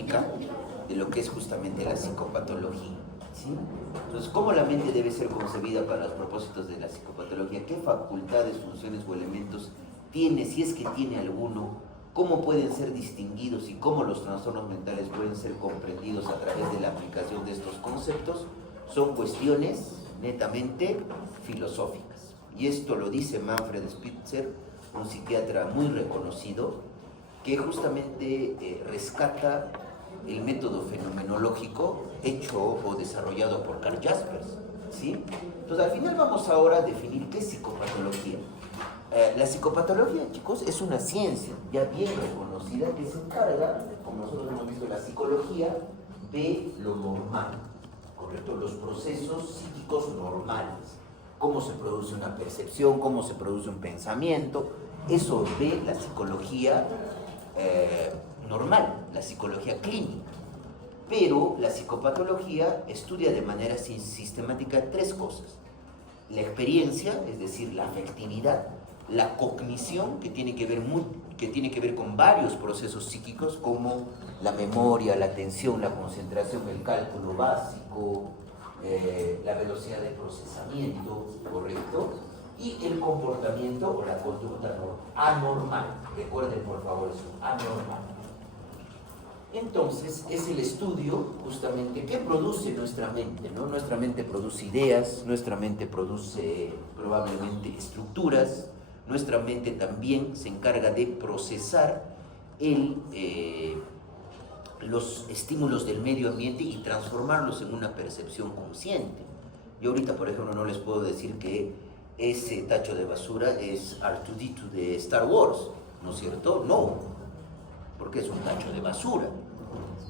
básica de lo que es justamente la psicopatología, ¿sí? Entonces, ¿cómo la mente debe ser concebida para los propósitos de la psicopatología? ¿Qué facultades, funciones o elementos tiene, si es que tiene alguno? ¿Cómo pueden ser distinguidos y cómo los trastornos mentales pueden ser comprendidos a través de la aplicación de estos conceptos? Son cuestiones netamente filosóficas. Y esto lo dice Manfred Spitzer, un psiquiatra muy reconocido, que justamente rescata el método fenomenológico hecho o desarrollado por Karl Jaspers, ¿sí? Entonces, al final vamos ahora a definir qué es psicopatología. La psicopatología, chicos, es una ciencia ya bien reconocida que se encarga, como nosotros hemos visto, la psicología de lo normal, ¿correcto? Los procesos psíquicos normales, cómo se produce una percepción, cómo se produce un pensamiento, eso ve la psicología normal, la psicología clínica. Pero la psicopatología estudia de manera sistemática tres cosas: la experiencia, es decir, la afectividad; la cognición, que tiene que ver con varios procesos psíquicos como la memoria, la atención, la concentración, el cálculo básico, la velocidad de procesamiento, ¿correcto? Y el comportamiento o la conducta anormal. Recuerden, por favor, eso, anormal. Entonces, es el estudio justamente que produce nuestra mente, ¿no? Nuestra mente produce ideas, nuestra mente produce probablemente estructuras, nuestra mente también se encarga de procesar los estímulos del medio ambiente y transformarlos en una percepción consciente. Yo ahorita, por ejemplo, no les puedo decir que ese tacho de basura es R2D2 de Star Wars, ¿no es cierto? No, porque es un tacho de basura,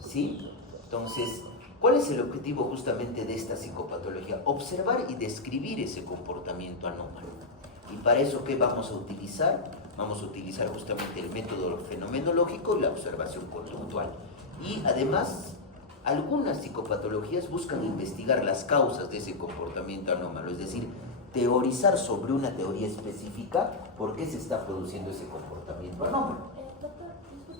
¿sí? Entonces, ¿cuál es el objetivo justamente de esta psicopatología? Observar y describir ese comportamiento anómalo. ¿Y para eso qué vamos a utilizar? Vamos a utilizar justamente el método fenomenológico y la observación conductual. Y además, algunas psicopatologías buscan investigar las causas de ese comportamiento anómalo, es decir, teorizar sobre una teoría específica por qué se está produciendo ese comportamiento anómalo. Doctor, disculpe,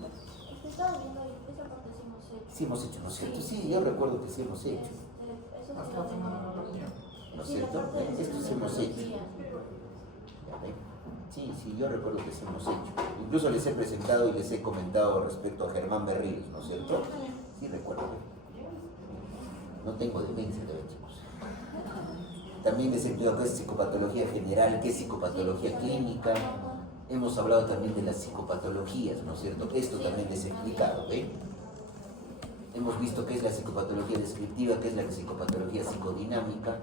usted estaba viendo esa parte sí hemos hecho. Sí hemos hecho, ¿no es cierto? Sí, yo recuerdo que sí hemos hecho. Eso sí lo tengo. ¿No es cierto? Esto sí hemos hecho. Sí, yo recuerdo que sí hemos hecho. Incluso les he presentado y les he comentado respecto a Germán Berríos, ¿no es cierto? Sí, recuerdo. No tengo demencia de chicos. También les he explicado qué es psicopatología general, qué es psicopatología clínica. Hemos hablado también de las psicopatologías, ¿no es cierto? Esto también les he explicado, ¿ve? Hemos visto qué es la psicopatología descriptiva, qué es la psicopatología psicodinámica.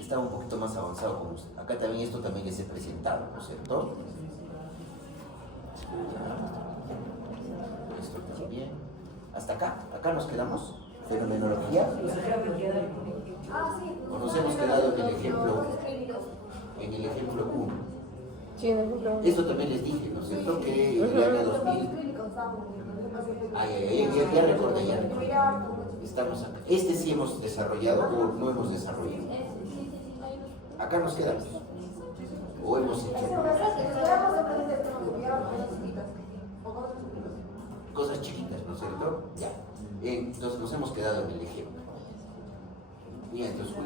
Estaba un poquito más avanzado con usted. Acá también esto también les he presentado, ¿no es cierto? Esto también. Hasta acá nos quedamos. Fenomenología. O nos hemos quedado en el ejemplo 1. Sí, en el ejemplo 1. Esto también les dije, ¿no es cierto? Que en el año 2000. Ya recordé. Estamos acá. Este sí hemos desarrollado o no hemos desarrollado. Acá nos quedamos. O hemos hecho cosas chiquitas, ¿no es cierto? Ya. Entonces nos hemos quedado en el ejemplo. Bien, entonces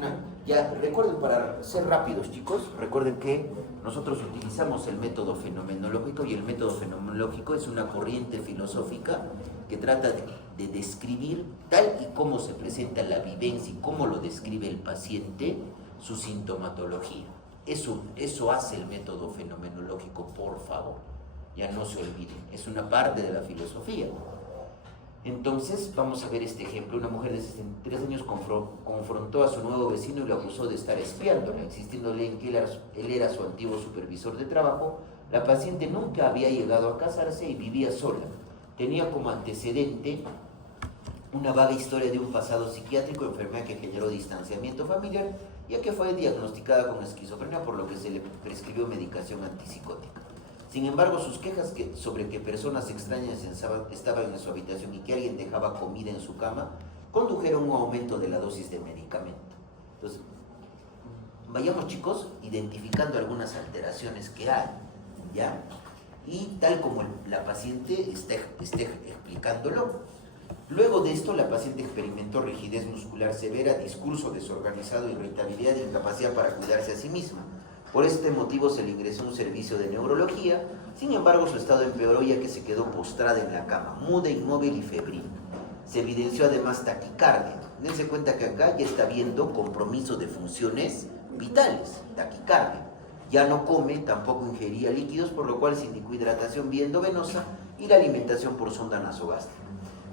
ya recuerden, para ser rápidos, chicos, recuerden que nosotros utilizamos el método fenomenológico, y el método fenomenológico es una corriente filosófica que trata de describir tal y como se presenta la vivencia y cómo lo describe el paciente, su sintomatología. Eso hace el método fenomenológico, por favor. Ya no se olviden, es una parte de la filosofía. Entonces, vamos a ver este ejemplo. Una mujer de 63 años confrontó a su nuevo vecino y lo acusó de estar espiándole, insistiéndole en que él era su antiguo supervisor de trabajo. La paciente nunca había llegado a casarse y vivía sola. Tenía como antecedente una vaga historia de un pasado psiquiátrico, enfermedad que generó distanciamiento familiar, ya que fue diagnosticada con esquizofrenia, por lo que se le prescribió medicación antipsicótica. Sin embargo, sus quejas sobre que personas extrañas estaban en su habitación y que alguien dejaba comida en su cama condujeron a un aumento de la dosis de medicamento. Entonces, vayamos, chicos, identificando algunas alteraciones que hay, ¿ya? y tal como la paciente esté explicándolo. Luego de esto, la paciente experimentó rigidez muscular severa, discurso desorganizado, irritabilidad e incapacidad para cuidarse a sí misma. Por este motivo se le ingresó a un servicio de neurología. Sin embargo, su estado empeoró ya que se quedó postrada en la cama, muda, inmóvil y febril. Se evidenció además taquicardia. Dense cuenta que acá ya está viendo compromiso de funciones vitales, taquicardia. Ya no come, tampoco ingería líquidos, por lo cual se indicó hidratación vía endovenosa y la alimentación por sonda nasogástrica.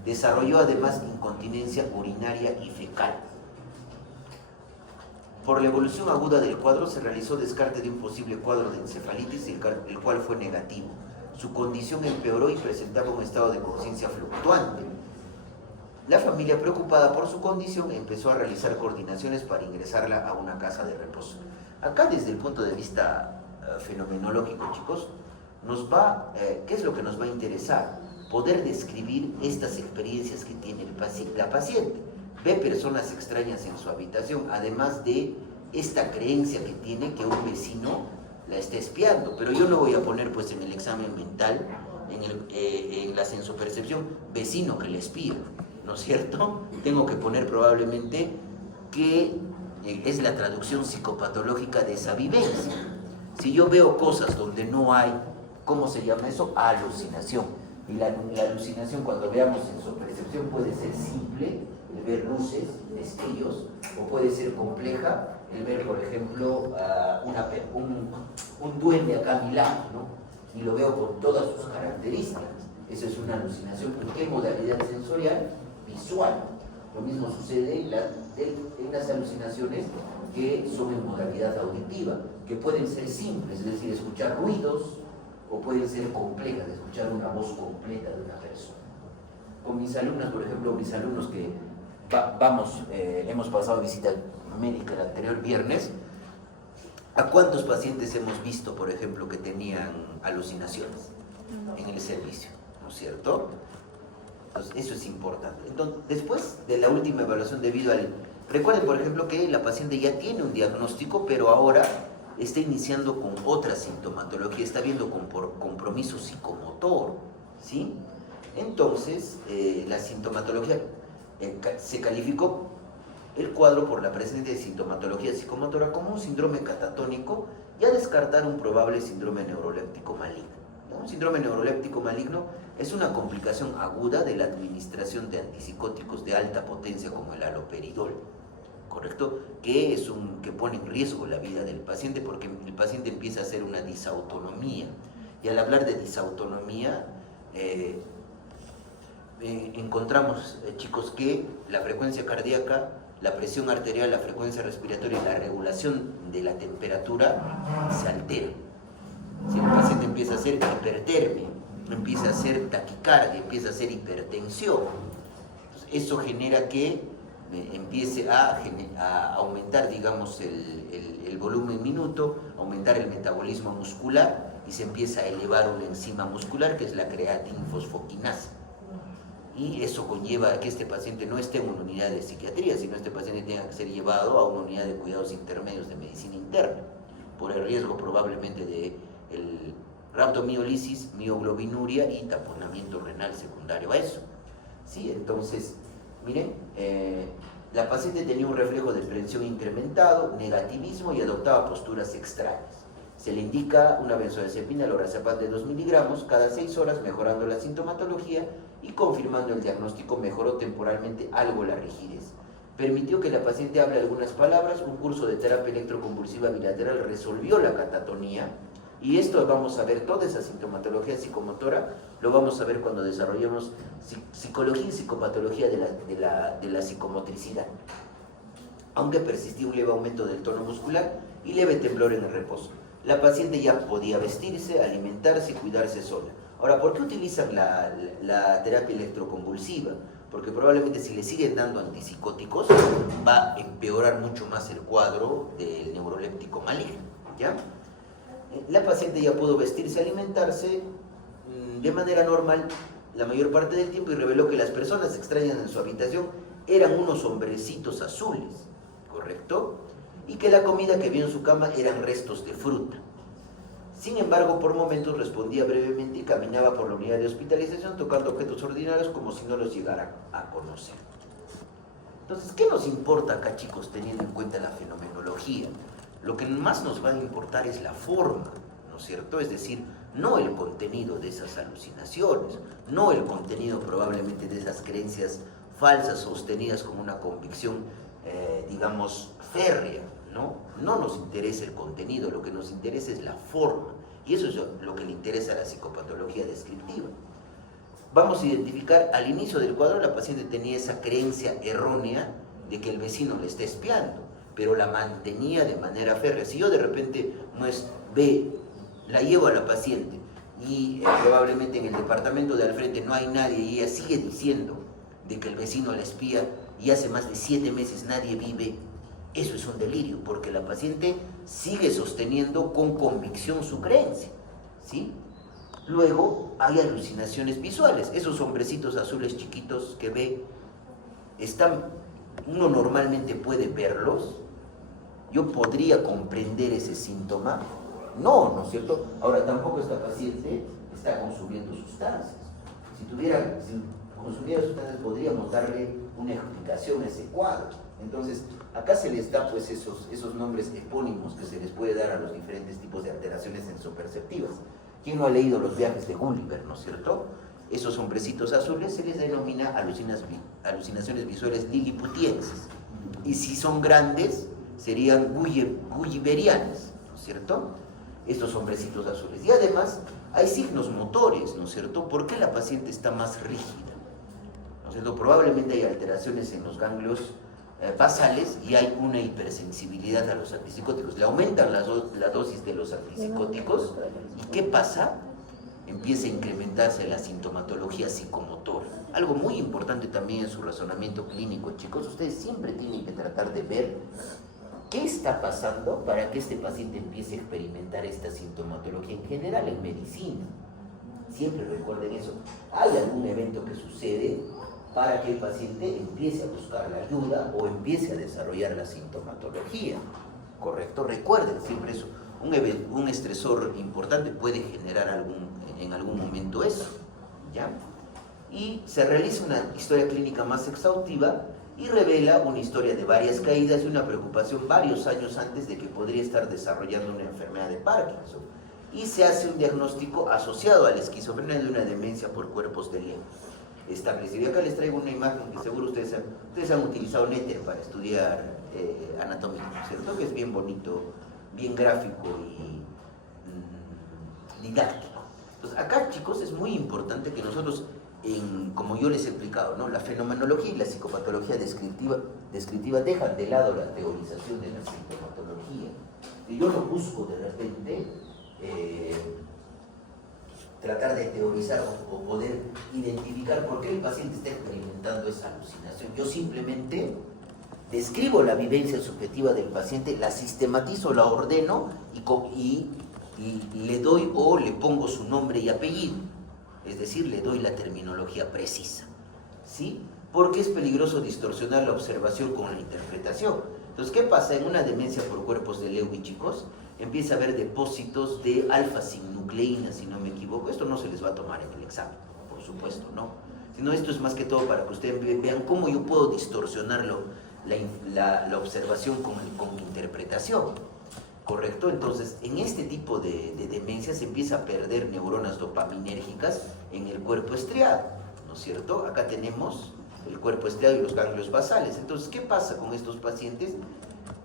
Desarrolló además incontinencia urinaria y fecal. Por la evolución aguda del cuadro se realizó descarte de un posible cuadro de encefalitis, el cual fue negativo. Su condición empeoró y presentaba un estado de conciencia fluctuante. La familia, preocupada por su condición, empezó a realizar coordinaciones para ingresarla a una casa de reposo. Acá, desde el punto de vista fenomenológico, chicos, ¿qué es lo que nos va a interesar? Poder describir estas experiencias que tiene la paciente. Ve personas extrañas en su habitación, además de esta creencia que tiene que un vecino la está espiando. Pero yo no voy a poner pues en el examen mental, en la sensopercepción, vecino que le espía, ¿no es cierto? Tengo que poner probablemente que es la traducción psicopatológica de esa vivencia. Si yo veo cosas donde no hay, ¿cómo se llama eso? Alucinación. Y la alucinación, cuando veamos sensopercepción, puede ser simple, el ver luces, destellos, o puede ser compleja, el ver, por ejemplo, un duende acá a mi lado, ¿no? Y lo veo con todas sus características. Eso es una alucinación. ¿En qué modalidad sensorial? Visual. Lo mismo sucede en las alucinaciones que son en modalidad auditiva, que pueden ser simples, es decir, escuchar ruidos, o pueden ser complejas, escuchar una voz completa de una persona. Con mis alumnas, por ejemplo, mis alumnos que hemos pasado visita médica el anterior viernes, ¿a cuántos pacientes hemos visto, por ejemplo, que tenían alucinaciones en el servicio? ¿No es cierto? Entonces, eso es importante. Entonces, después de la última evaluación debido al... Recuerden, por ejemplo, que la paciente ya tiene un diagnóstico, pero ahora está iniciando con otra sintomatología, está viendo compromiso psicomotor, ¿sí? Entonces, la sintomatología se calificó el cuadro por la presencia de sintomatología psicomotora como un síndrome catatónico y a descartar un probable síndrome neuroléptico maligno. Un síndrome neuroléptico maligno es una complicación aguda de la administración de antipsicóticos de alta potencia como el haloperidol, ¿correcto? Que pone en riesgo la vida del paciente porque el paciente empieza a hacer una disautonomía. Y al hablar de disautonomía, encontramos, chicos, que la frecuencia cardíaca, la presión arterial, la frecuencia respiratoria y la regulación de la temperatura se alteran. Si el paciente empieza a hacer hipertermia, empieza a hacer taquicardia, empieza a hacer hipertensión, eso genera que empiece a aumentar, digamos, el volumen minuto, aumentar el metabolismo muscular y se empieza a elevar una enzima muscular que es la creatinfosfoquinasa. Y eso conlleva a que este paciente no esté en una unidad de psiquiatría, sino este paciente tenga que ser llevado a una unidad de cuidados intermedios de medicina interna, por el riesgo probablemente de rhabdomiólisis, mioglobinuria y taponamiento renal secundario a eso. ¿Sí? Entonces, miren, la paciente tenía un reflejo de presión incrementado, negativismo y adoptaba posturas extrañas. Se le indica una benzodiazepina, lorazepam de 2 miligramos cada 6 horas, mejorando la sintomatología y confirmando el diagnóstico. Mejoró temporalmente algo la rigidez. Permitió que la paciente hable algunas palabras. Un curso de terapia electroconvulsiva bilateral resolvió la catatonía. Y esto vamos a ver, toda esa sintomatología psicomotora, lo vamos a ver cuando desarrollemos psicología y psicopatología de la psicomotricidad. Aunque persistía un leve aumento del tono muscular y leve temblor en el reposo. La paciente ya podía vestirse, alimentarse y cuidarse sola. Ahora, ¿por qué utilizan la terapia electroconvulsiva? Porque probablemente si le siguen dando antipsicóticos va a empeorar mucho más el cuadro del neuroléptico maligno, ¿ya? La paciente ya pudo vestirse, alimentarse de manera normal la mayor parte del tiempo y reveló que las personas extrañas en su habitación eran unos hombrecitos azules, ¿correcto? Y que la comida que vio en su cama eran restos de fruta. Sin embargo, por momentos respondía brevemente y caminaba por la unidad de hospitalización tocando objetos ordinarios como si no los llegara a conocer. Entonces, ¿qué nos importa acá, chicos, teniendo en cuenta la fenomenología? Lo que más nos va a importar es la forma, ¿no es cierto? Es decir, no el contenido de esas alucinaciones, no el contenido probablemente de esas creencias falsas sostenidas como una convicción, digamos, férrea, ¿no? No nos interesa el contenido, lo que nos interesa es la forma, y eso es lo que le interesa a la psicopatología descriptiva. Vamos a identificar, al inicio del cuadro la paciente tenía esa creencia errónea de que el vecino le está espiando, pero la mantenía de manera férrea. Si yo de repente la llevo a la paciente y probablemente en el departamento de al frente no hay nadie y ella sigue diciendo de que el vecino la espía y hace más de 7 meses nadie vive, eso es un delirio, porque la paciente sigue sosteniendo con convicción su creencia, ¿sí? Luego hay alucinaciones visuales, esos hombrecitos azules chiquitos que ve, uno normalmente puede verlos, yo podría comprender ese síntoma, no es cierto? Ahora tampoco esta paciente está consumiendo sustancias, si consumiera sustancias podríamos darle una explicación a ese cuadro. Entonces, acá se les da pues esos nombres epónimos que se les puede dar a los diferentes tipos de alteraciones sensoperceptivas. ¿Quién no ha leído los viajes de Gulliver, no es cierto? Esos hombrecitos azules se les denomina alucinaciones visuales liliputienses. Y si son grandes, serían gulliverianas, ¿no es cierto? Estos hombrecitos azules. Y además, hay signos motores, ¿no es cierto? ¿Por qué la paciente está más rígida? ¿No es cierto? Probablemente hay alteraciones en los ganglios basales y hay una hipersensibilidad a los antipsicóticos. Le aumentan la dosis de los antipsicóticos y ¿qué pasa? Empieza a incrementarse la sintomatología psicomotora. Algo muy importante también en su razonamiento clínico, chicos, ustedes siempre tienen que tratar de ver qué está pasando para que este paciente empiece a experimentar esta sintomatología en general en medicina. Siempre recuerden eso. Hay algún evento que sucede para que el paciente empiece a buscar la ayuda o empiece a desarrollar la sintomatología, ¿correcto? Recuerden siempre eso, un estresor importante puede generar en algún momento eso, ¿ya? Y se realiza una historia clínica más exhaustiva y revela una historia de varias caídas y una preocupación varios años antes de que podría estar desarrollando una enfermedad de Parkinson. Y se hace un diagnóstico asociado a la esquizofrenia de una demencia por cuerpos de Lewy establecido. Y acá les traigo una imagen que seguro ustedes han utilizado en éter para estudiar anatomía, ¿cierto? Que es bien bonito, bien gráfico y didáctico. Entonces, acá, chicos, es muy importante que nosotros, como yo les he explicado, ¿no? La fenomenología y la psicopatología descriptiva dejan de lado la teorización de la sintomatología. Y yo no busco de repente tratar de teorizar o poder identificar por qué el paciente está experimentando esa alucinación. Yo simplemente describo la vivencia subjetiva del paciente, la sistematizo, la ordeno y le doy o le pongo su nombre y apellido. Es decir, le doy la terminología precisa, ¿sí? Porque es peligroso distorsionar la observación con la interpretación. Entonces, ¿qué pasa? En una demencia por cuerpos de Lewy, chicos, empieza a haber depósitos de alfa-sinucleína, si no me equivoco. Esto no se les va a tomar en el examen, por supuesto, ¿no? Sino esto es más que todo para que ustedes vean cómo yo puedo distorsionar la observación con interpretación, ¿correcto? Entonces, en este tipo de demencia se empieza a perder neuronas dopaminérgicas en el cuerpo estriado, ¿no es cierto? Acá tenemos el cuerpo estriado y los ganglios basales. Entonces, ¿qué pasa con estos pacientes?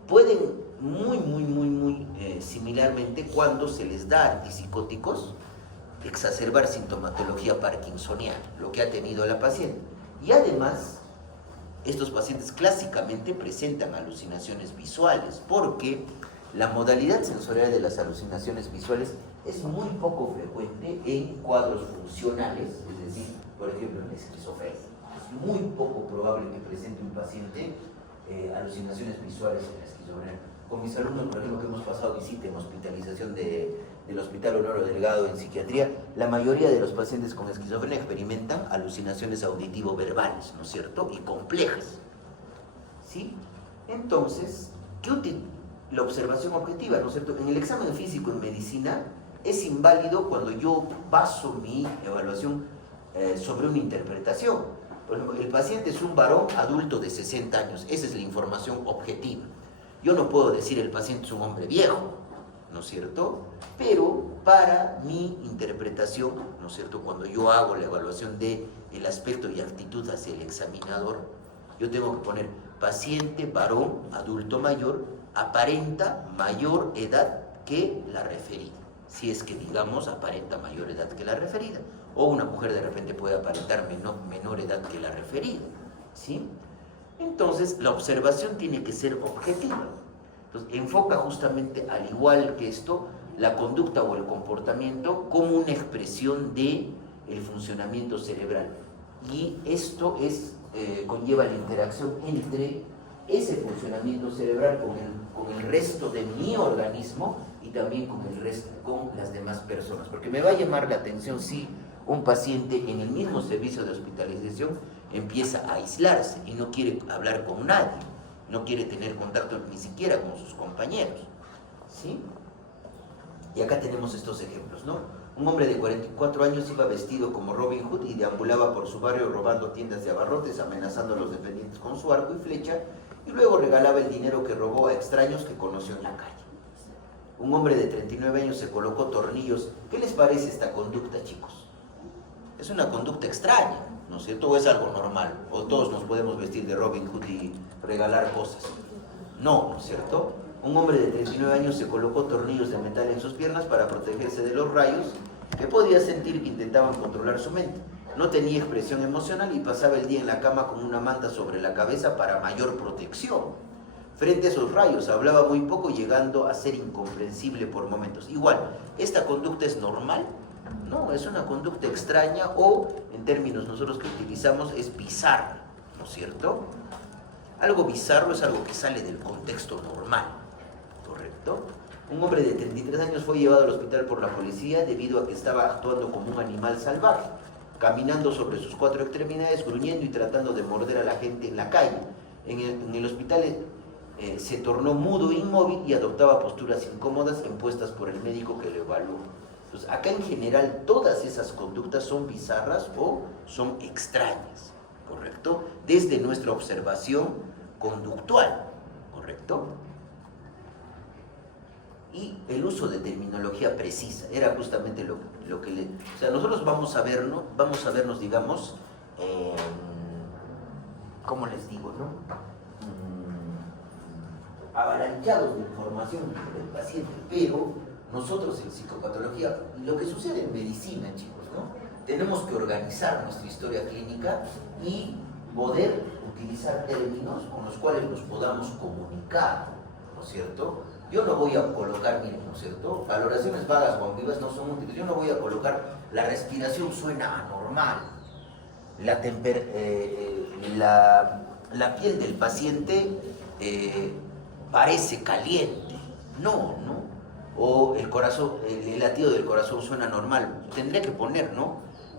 Pueden muy similarmente, cuando se les da antipsicóticos, exacerbar sintomatología parkinsoniana, lo que ha tenido la paciente. Y además, estos pacientes clásicamente presentan alucinaciones visuales, porque la modalidad sensorial de las alucinaciones visuales es muy poco frecuente en cuadros funcionales, es decir, por ejemplo, en la esquizofrenia. Es muy poco probable que presente un paciente alucinaciones visuales en la esquizofrenia. Con mis alumnos, por ejemplo, que hemos pasado visita en hospitalización del Hospital Honorio Delgado en psiquiatría, la mayoría de los pacientes con esquizofrenia experimentan alucinaciones auditivo-verbales, ¿no es cierto? Y complejas, ¿sí? Entonces, ¿qué útil? La observación objetiva, ¿no es cierto? En el examen físico en medicina, es inválido cuando yo baso mi evaluación sobre una interpretación. Por ejemplo, el paciente es un varón adulto de 60 años, esa es la información objetiva. Yo no puedo decir el paciente es un hombre viejo, ¿no es cierto? Pero para mi interpretación, ¿no es cierto? Cuando yo hago la evaluación del aspecto y actitud hacia el examinador, yo tengo que poner paciente, varón, adulto mayor, aparenta mayor edad que la referida. Si es que, digamos, aparenta mayor edad que la referida. O una mujer de repente puede aparentar menor edad que la referida, ¿sí? Entonces, la observación tiene que ser objetiva. Entonces, enfoca justamente, al igual que esto, la conducta o el comportamiento como una expresión del funcionamiento cerebral. Y esto conlleva la interacción entre ese funcionamiento cerebral con el resto de mi organismo y también con las demás personas. Porque me va a llamar la atención si un paciente en el mismo servicio de hospitalización empieza a aislarse y no quiere hablar con nadie, no quiere tener contacto ni siquiera con sus compañeros, ¿sí? Y acá tenemos estos ejemplos, ¿no? Un hombre de 44 años iba vestido como Robin Hood y deambulaba por su barrio robando tiendas de abarrotes, amenazando a los dependientes con su arco y flecha, y luego regalaba el dinero que robó a extraños que conoció en la calle. Un hombre de 39 años se colocó tornillos. ¿Qué les parece esta conducta, chicos? Es una conducta extraña, ¿no es cierto? ¿O es algo normal? ¿O todos nos podemos vestir de Robin Hood y regalar cosas? No, ¿no es cierto? Un hombre de 39 años se colocó tornillos de metal en sus piernas para protegerse de los rayos que podía sentir que intentaban controlar su mente. No tenía expresión emocional y pasaba el día en la cama con una manta sobre la cabeza para mayor protección. Frente a esos rayos hablaba muy poco, llegando a ser incomprensible por momentos. Igual, ¿esta conducta es normal? No, es una conducta extraña o, en términos nosotros que utilizamos, es bizarra, ¿no es cierto? Algo bizarro es algo que sale del contexto normal, ¿correcto? Un hombre de 33 años fue llevado al hospital por la policía debido a que estaba actuando como un animal salvaje, caminando sobre sus 4 extremidades, gruñendo y tratando de morder a la gente en la calle. En el hospital se tornó mudo e inmóvil y adoptaba posturas incómodas impuestas por el médico que lo evaluó. Entonces, acá en general todas esas conductas son bizarras o son extrañas, ¿correcto? Desde nuestra observación conductual, ¿correcto? Y el uso de terminología precisa era justamente lo que o sea, nosotros vamos a vernos, digamos, ¿cómo les digo, no? Avalanchados de información del paciente, pero nosotros en psicopatología, lo que sucede en medicina, chicos, ¿no? Tenemos que organizar nuestra historia clínica y poder utilizar términos con los cuales nos podamos comunicar, ¿no es cierto? Yo no voy a colocar, miren, ¿no es cierto? Valoraciones vagas o ambiguas no son útiles. Yo no voy a colocar la respiración suena anormal, la piel del paciente parece caliente. No. O el corazón, el latido del corazón suena normal. Tendría que poner, ¿no?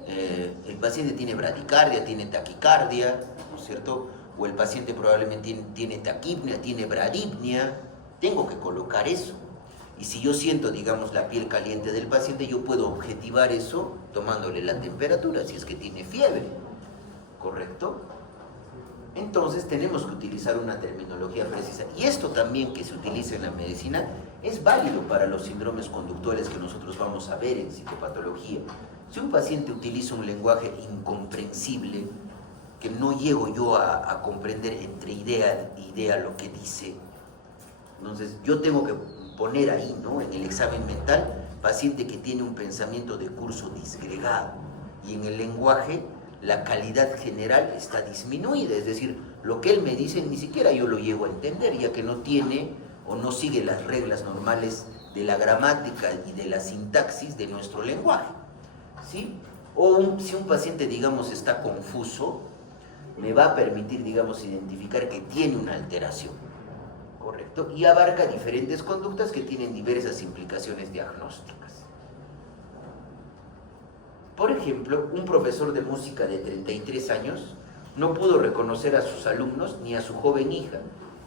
El paciente tiene bradicardia, tiene taquicardia, ¿no es cierto? O el paciente probablemente tiene taquipnea, tiene bradipnea. Tengo que colocar eso. Y si yo siento, digamos, la piel caliente del paciente, yo puedo objetivar eso tomándole la temperatura, si es que tiene fiebre, ¿correcto? Entonces tenemos que utilizar una terminología precisa. Y esto también que se utiliza en la medicina es válido para los síndromes conductuales que nosotros vamos a ver en psicopatología. Si un paciente utiliza un lenguaje incomprensible, que no llego yo a comprender entre idea e idea lo que dice, entonces yo tengo que poner ahí, ¿no? En el examen mental, paciente que tiene un pensamiento de curso disgregado, y en el lenguaje la calidad general está disminuida, es decir, lo que él me dice ni siquiera yo lo llego a entender, ya que no tiene o no sigue las reglas normales de la gramática y de la sintaxis de nuestro lenguaje, ¿sí? O si un paciente, digamos, está confuso, me va a permitir, digamos, identificar que tiene una alteración, ¿correcto? Y abarca diferentes conductas que tienen diversas implicaciones diagnósticas. Por ejemplo, un profesor de música de 33 años no pudo reconocer a sus alumnos ni a su joven hija.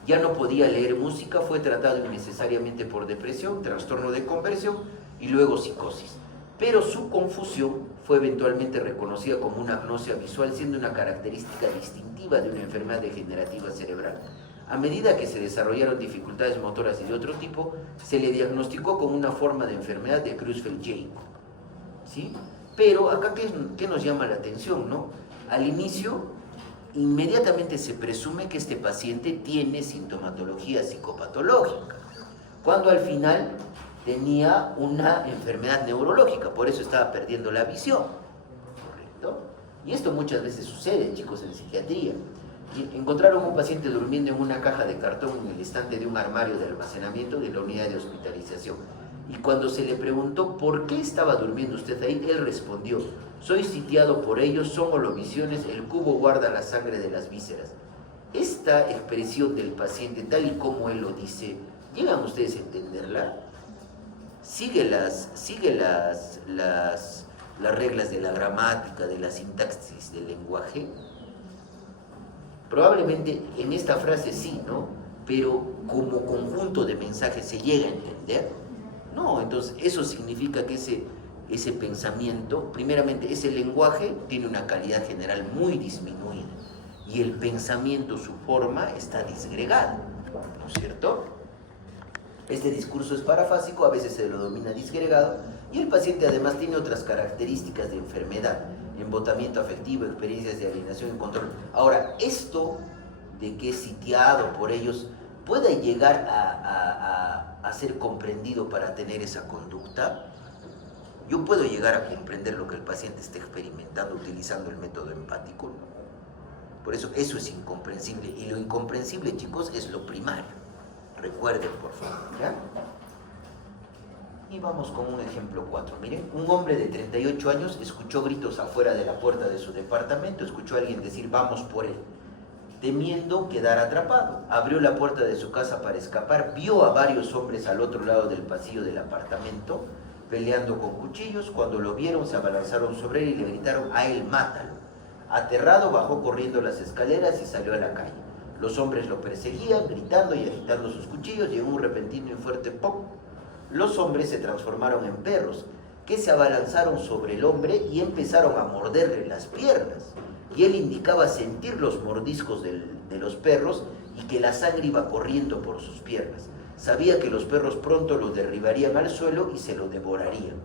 Ya no podía leer música, fue tratado innecesariamente por depresión, trastorno de conversión y luego psicosis. Pero su confusión fue eventualmente reconocida como una agnosia visual, siendo una característica distintiva de una enfermedad degenerativa cerebral. A medida que se desarrollaron dificultades motoras y de otro tipo, se le diagnosticó como una forma de enfermedad de Creutzfeldt-Jakob, ¿sí? Pero acá, ¿qué nos llama la atención, no? Al inicio, inmediatamente se presume que este paciente tiene sintomatología psicopatológica, cuando al final tenía una enfermedad neurológica, por eso estaba perdiendo la visión, ¿correcto? Y esto muchas veces sucede, chicos, en psiquiatría. Encontraron un paciente durmiendo en una caja de cartón en el estante de un armario de almacenamiento de la unidad de hospitalización. Y cuando se le preguntó por qué estaba durmiendo usted ahí, él respondió: soy sitiado por ellos, son holovisiones, el cubo guarda la sangre de las vísceras. Esta expresión del paciente, tal y como él lo dice, ¿llegan ustedes a entenderla? Sigue las reglas de la gramática, de la sintaxis del lenguaje. Probablemente en esta frase sí, ¿no? Pero como conjunto de mensajes se llega a entender. No, entonces eso significa que ese pensamiento, primeramente ese lenguaje tiene una calidad general muy disminuida y el pensamiento, su forma, está disgregada, ¿no es cierto? Este discurso es parafásico, a veces se lo denomina disgregado, y el paciente además tiene otras características de enfermedad: embotamiento afectivo, experiencias de alienación y control. Ahora, esto de que es sitiado por ellos puede llegar a ser comprendido para tener esa conducta. Yo puedo llegar a comprender lo que el paciente está experimentando utilizando el método empático, ¿no? Por eso es incomprensible, y lo incomprensible, chicos, es lo primario. Recuerden, por favor, ¿ya? Y vamos con un ejemplo 4. Miren, un hombre de 38 años escuchó gritos afuera de la puerta de su departamento, escuchó a alguien decir: vamos por él. Temiendo quedar atrapado, abrió la puerta de su casa para escapar, vio a varios hombres al otro lado del pasillo del apartamento, peleando con cuchillos. Cuando lo vieron, se abalanzaron sobre él y le gritaron: a él, mátalo. Aterrado, bajó corriendo las escaleras y salió a la calle. Los hombres lo perseguían, gritando y agitando sus cuchillos, y en un repentino y fuerte ¡pum! Los hombres se transformaron en perros, que se abalanzaron sobre el hombre y empezaron a morderle las piernas. Y él indicaba sentir los mordiscos de los perros y que la sangre iba corriendo por sus piernas. Sabía que los perros pronto lo derribarían al suelo y se lo devorarían.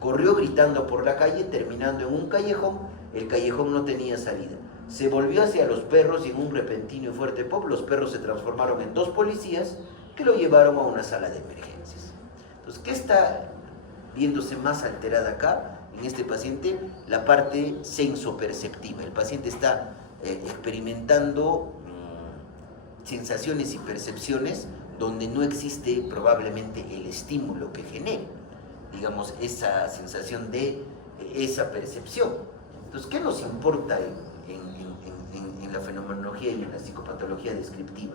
Corrió gritando por la calle, terminando en un callejón. El callejón no tenía salida. Se volvió hacia los perros y en un repentino y fuerte pop, los perros se transformaron en 2 policías que lo llevaron a una sala de emergencias. Entonces, ¿qué está viéndose más alterada acá en este paciente? La parte sensoperceptiva. El paciente está experimentando sensaciones y percepciones donde no existe probablemente el estímulo que genere, digamos, esa sensación de esa percepción. Entonces, ¿qué nos importa en la fenomenología y en la psicopatología descriptiva?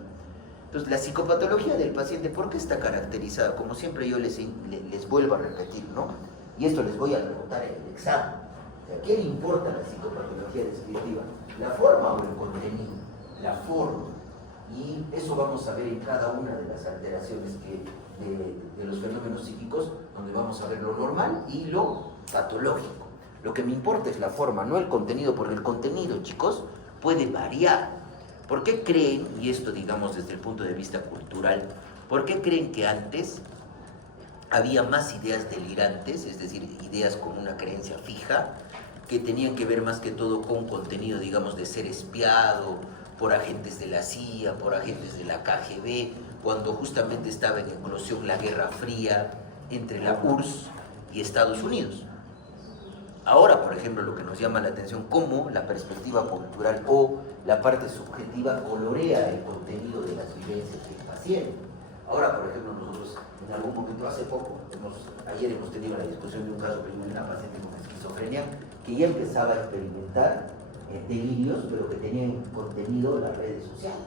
Entonces, la psicopatología del paciente, ¿por qué está caracterizada? Como siempre yo les vuelvo a repetir, ¿no? Y esto les voy a preguntar en el examen. O sea, ¿qué le importa a la psicopatología descriptiva? ¿La forma o el contenido? La forma. Y eso vamos a ver en cada una de las alteraciones de los fenómenos psíquicos, donde vamos a ver lo normal y lo patológico. Lo que me importa es la forma, no el contenido, porque el contenido, chicos, puede variar. ¿Por qué creen, y esto digamos desde el punto de vista cultural, por qué creen que antes había más ideas delirantes, es decir, ideas con una creencia fija, que tenían que ver más que todo con contenido, digamos, de ser espiado por agentes de la CIA, por agentes de la KGB, cuando justamente estaba en eclosión la Guerra Fría entre la URSS y Estados Unidos? Ahora, por ejemplo, lo que nos llama la atención, cómo la perspectiva cultural o la parte subjetiva colorea el contenido de las vivencias del paciente. Ahora, por ejemplo, nosotros en algún momento, hace poco, ayer hemos tenido la discusión de un caso de una paciente con esquizofrenia que ya empezaba a experimentar delirios, pero que tenían contenido en las redes sociales.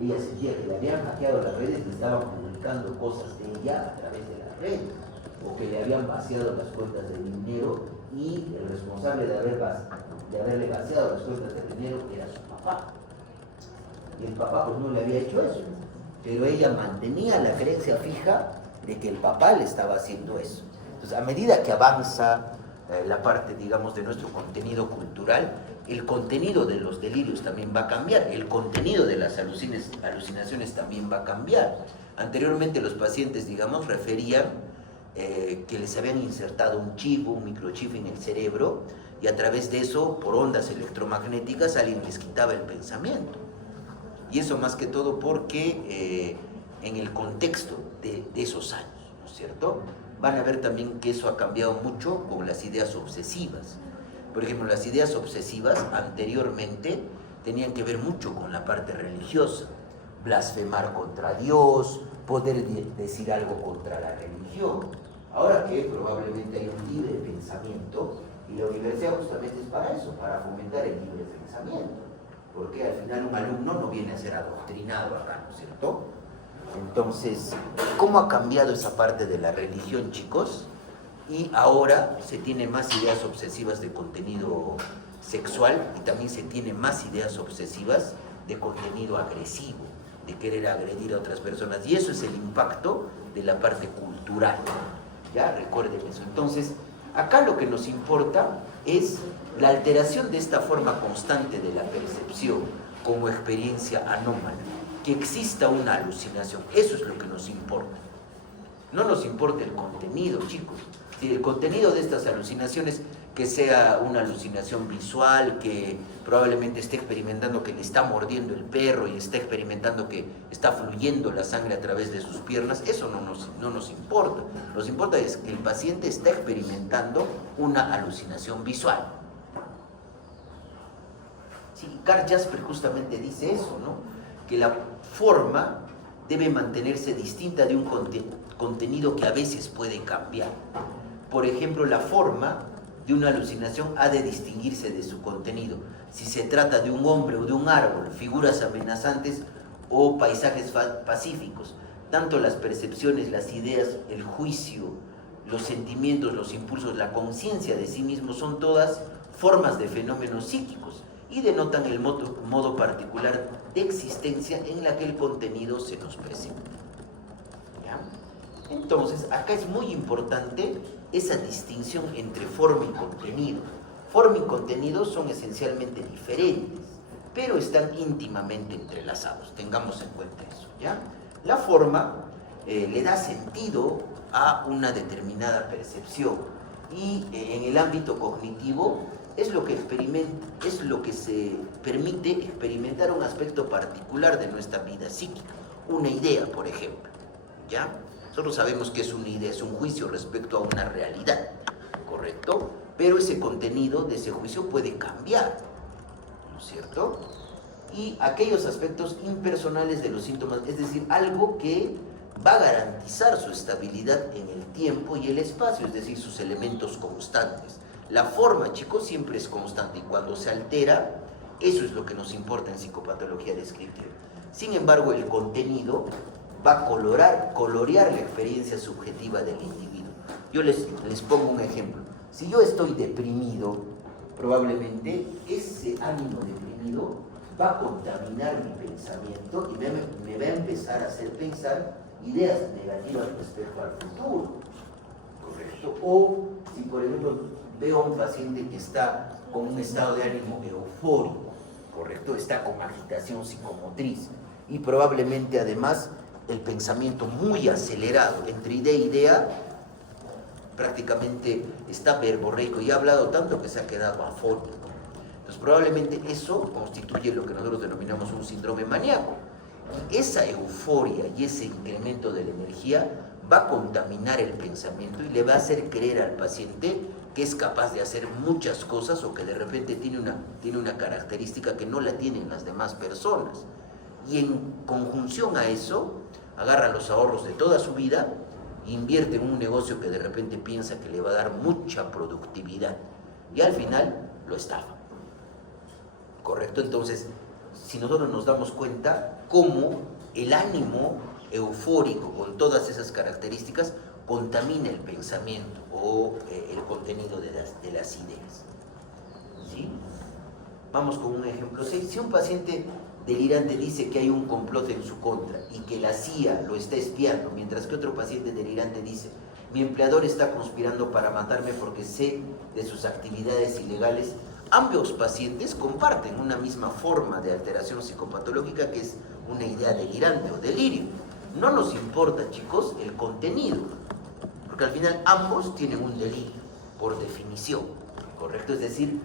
Ella sentía que le habían hackeado las redes y le estaban comunicando cosas de ella a través de las redes, o que le habían vaciado las cuentas de dinero, y el responsable de haberle vaciado las cuentas de dinero era su papá. Y el papá pues no le había hecho eso, pero ella mantenía la creencia fija de que el papá le estaba haciendo eso. Entonces, a medida que avanza la parte, digamos, de nuestro contenido cultural, el contenido de los delirios también va a cambiar, el contenido de las alucinaciones también va a cambiar. Anteriormente los pacientes, digamos, referían que les habían insertado un chip, un microchip en el cerebro, y a través de eso, por ondas electromagnéticas, alguien les quitaba el pensamiento. Y eso más que todo porque en el contexto de esos años, ¿no es cierto? Van a ver también que eso ha cambiado mucho con las ideas obsesivas. Por ejemplo, las ideas obsesivas anteriormente tenían que ver mucho con la parte religiosa. Blasfemar contra Dios, poder decir algo contra la religión. Ahora que probablemente hay un libre pensamiento, y la universidad justamente es para eso, para fomentar el libre pensamiento. Porque al final un alumno no viene a ser adoctrinado acá, ¿no es cierto? Entonces, ¿cómo ha cambiado esa parte de la religión, chicos? Y ahora se tiene más ideas obsesivas de contenido sexual y también se tiene más ideas obsesivas de contenido agresivo, de querer agredir a otras personas. Y eso es el impacto de la parte cultural. ¿Ya? Recuerden eso. Entonces, acá lo que nos importa es la alteración de esta forma constante de la percepción como experiencia anómala, que exista una alucinación. Eso es lo que nos importa. No nos importa el contenido, chicos. Si el contenido de estas alucinaciones, que sea una alucinación visual, que probablemente esté experimentando que le está mordiendo el perro y está experimentando que está fluyendo la sangre a través de sus piernas, eso no nos importa. Nos importa es que el paciente está experimentando una alucinación visual. Sí, Karl Jasper justamente dice eso, ¿no? Que la forma debe mantenerse distinta de un contenido que a veces puede cambiar. Por ejemplo, la forma de una alucinación ha de distinguirse de su contenido. Si se trata de un hombre o de un árbol, figuras amenazantes o paisajes pacíficos, tanto las percepciones, las ideas, el juicio, los sentimientos, los impulsos, la conciencia de sí mismo son todas formas de fenómenos psíquicos y denotan el modo particular de existencia en la que el contenido se nos presenta. ¿Ya? Entonces, acá es muy importante esa distinción entre forma y contenido. Forma y contenido son esencialmente diferentes, pero están íntimamente entrelazados. Tengamos en cuenta eso, ¿ya? La forma le da sentido a una determinada percepción y en el ámbito cognitivo es lo que se permite experimentar un aspecto particular de nuestra vida psíquica. Una idea, por ejemplo, ¿ya? Nosotros sabemos que es una idea, es un juicio respecto a una realidad, ¿correcto? Pero ese contenido de ese juicio puede cambiar, ¿no es cierto? Y aquellos aspectos impersonales de los síntomas, es decir, algo que va a garantizar su estabilidad en el tiempo y el espacio, es decir, sus elementos constantes. La forma, chicos, siempre es constante y cuando se altera, eso es lo que nos importa en psicopatología descriptiva. Sin embargo, el contenido va a colorear la experiencia subjetiva del individuo. Yo les pongo un ejemplo. Si yo estoy deprimido, probablemente ese ánimo deprimido va a contaminar mi pensamiento y me va a empezar a hacer pensar ideas negativas respecto al futuro, ¿correcto? O si, por ejemplo, veo a un paciente que está con un estado de ánimo eufórico, ¿correcto? Está con agitación psicomotriz y probablemente además el pensamiento muy acelerado, entre idea e idea, prácticamente está verborreico y ha hablado tanto que se ha quedado afónico. Entonces probablemente eso constituye lo que nosotros denominamos un síndrome maníaco. Y esa euforia y ese incremento de la energía va a contaminar el pensamiento y le va a hacer creer al paciente que es capaz de hacer muchas cosas o que de repente tiene una característica que no la tienen las demás personas. Y en conjunción a eso, agarra los ahorros de toda su vida, invierte en un negocio que de repente piensa que le va a dar mucha productividad y al final lo estafa. ¿Correcto? Entonces, si nosotros nos damos cuenta cómo el ánimo eufórico con todas esas características contamina el pensamiento o el contenido de las ideas. ¿Sí? Vamos con un ejemplo. Si un paciente delirante dice que hay un complot en su contra y que la CIA lo está espiando, mientras que otro paciente delirante dice Mi empleador está conspirando para matarme porque sé de sus actividades ilegales. Ambos pacientes comparten una misma forma de alteración psicopatológica que es una idea delirante o delirio. No nos importa, chicos, el contenido, porque al final ambos tienen un delirio, por definición, ¿correcto? Es decir,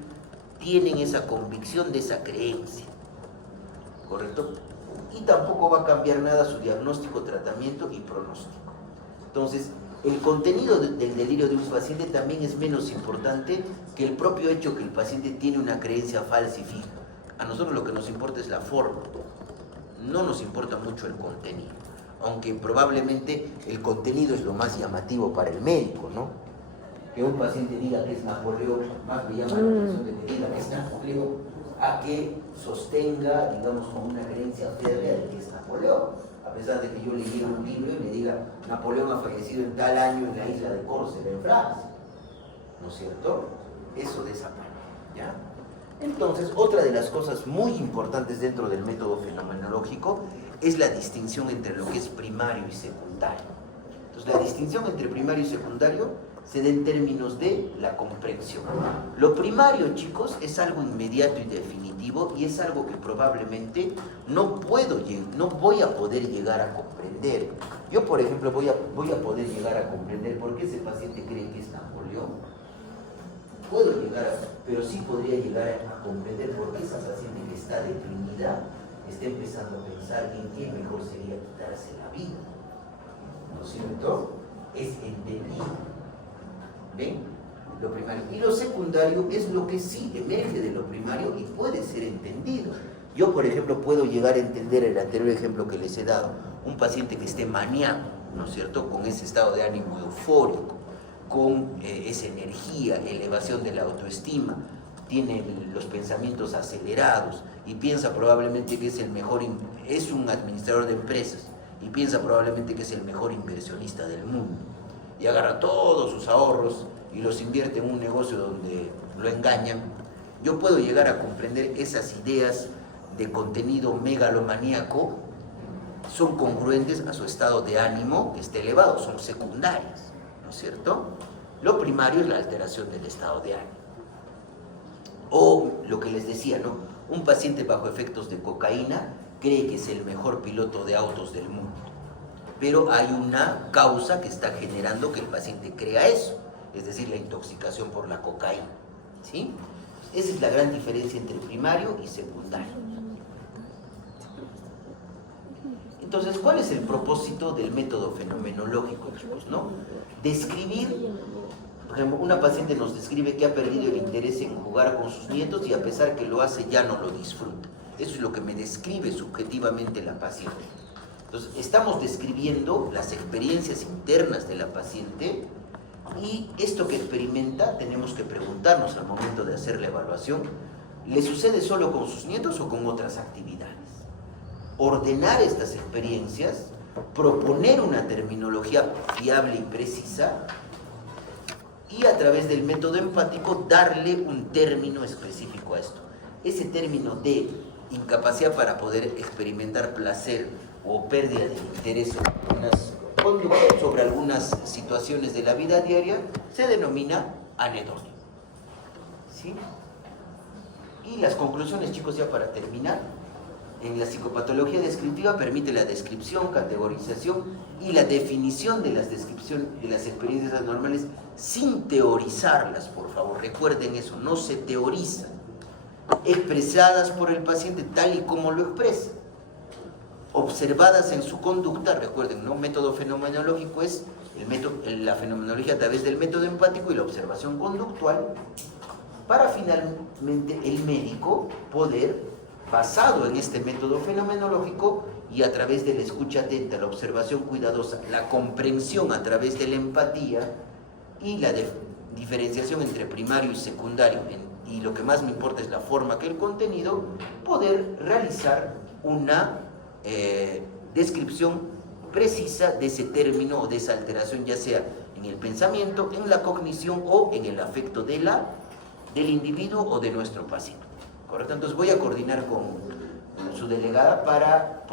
tienen esa convicción de esa creencia, ¿correcto? Y tampoco va a cambiar nada su diagnóstico, tratamiento y pronóstico. Entonces, el contenido del delirio de un paciente también es menos importante que el propio hecho que el paciente tiene una creencia falsa y fija. A nosotros lo que nos importa es la forma, no nos importa mucho el contenido, aunque probablemente el contenido es lo más llamativo para el médico, ¿no? Que un paciente diga que es Napoleón, más me llama la atención de que diga que es Napoleón, a que sostenga, digamos, con una creencia férrea de que es Napoleón. A pesar de que yo leyera un libro y me diga Napoleón ha fallecido en tal año en la isla de Córcega, en Francia, ¿no es cierto? Eso de esa parte, ¿ya? Entonces, otra de las cosas muy importantes dentro del método fenomenológico es la distinción entre lo que es primario y secundario. Entonces, la distinción entre primario y secundario se da en términos de la comprensión. Lo primario, chicos, es algo inmediato y definitivo y es algo que probablemente no voy a poder llegar a comprender. Yo, por ejemplo, voy a poder llegar a comprender por qué ese paciente cree que es Napoleón. Puedo llegar pero sí podría llegar a comprender por qué esa paciente que está deprimida está empezando a pensar en qué mejor sería quitarse la vida. ¿No es cierto? Es entendido. ¿Ven? Lo primario. Y lo secundario es lo que sí emerge de lo primario y puede ser entendido. Yo, por ejemplo, puedo llegar a entender el anterior ejemplo que les he dado. Un paciente que esté maníaco, ¿no es cierto? Con ese estado de ánimo eufórico, con esa energía, elevación de la autoestima, tiene los pensamientos acelerados y piensa probablemente que es el mejor, es un administrador de empresas y piensa probablemente que es el mejor inversionista del mundo. Y agarra todos sus ahorros y los invierte en un negocio donde lo engañan. Yo puedo llegar a comprender esas ideas de contenido megalomaníaco son congruentes a su estado de ánimo que esté elevado, son secundarias, ¿no es cierto? Lo primario es la alteración del estado de ánimo. O lo que les decía, ¿no? Un paciente bajo efectos de cocaína cree que es el mejor piloto de autos del mundo. Pero hay una causa que está generando que el paciente crea eso, es decir, la intoxicación por la cocaína, ¿sí? Esa es la gran diferencia entre primario y secundario. Entonces, ¿cuál es el propósito del método fenomenológico, chicos, no? Describir, por ejemplo, una paciente nos describe que ha perdido el interés en jugar con sus nietos y a pesar que lo hace ya no lo disfruta. Eso es lo que me describe subjetivamente la paciente. Entonces, estamos describiendo las experiencias internas de la paciente y esto que experimenta tenemos que preguntarnos al momento de hacer la evaluación, ¿le sucede solo con sus nietos o con otras actividades? Ordenar estas experiencias, proponer una terminología fiable y precisa y a través del método empático darle un término específico a esto. Ese término de incapacidad para poder experimentar placer o pérdida de interés sobre algunas situaciones de la vida diaria se denomina anedonia. ¿Sí? Y las conclusiones, chicos, ya para terminar. En la psicopatología descriptiva permite la descripción, categorización y la definición de las descripciones de las experiencias anormales sin teorizarlas, por favor. Recuerden eso, no se teorizan. Expresadas por el paciente tal y como lo expresa. Observadas en su conducta, recuerden, ¿no? Método fenomenológico es la fenomenología a través del método empático y la observación conductual, para finalmente el médico poder, basado en este método fenomenológico y a través de la escucha atenta, la observación cuidadosa, la comprensión a través de la empatía y la diferenciación entre primario y secundario, y lo que más me importa es la forma que el contenido, poder realizar una descripción precisa de ese término o de esa alteración, ya sea en el pensamiento, en la cognición o en el afecto del individuo o de nuestro paciente. ¿Correcto? Entonces voy a coordinar con su delegada para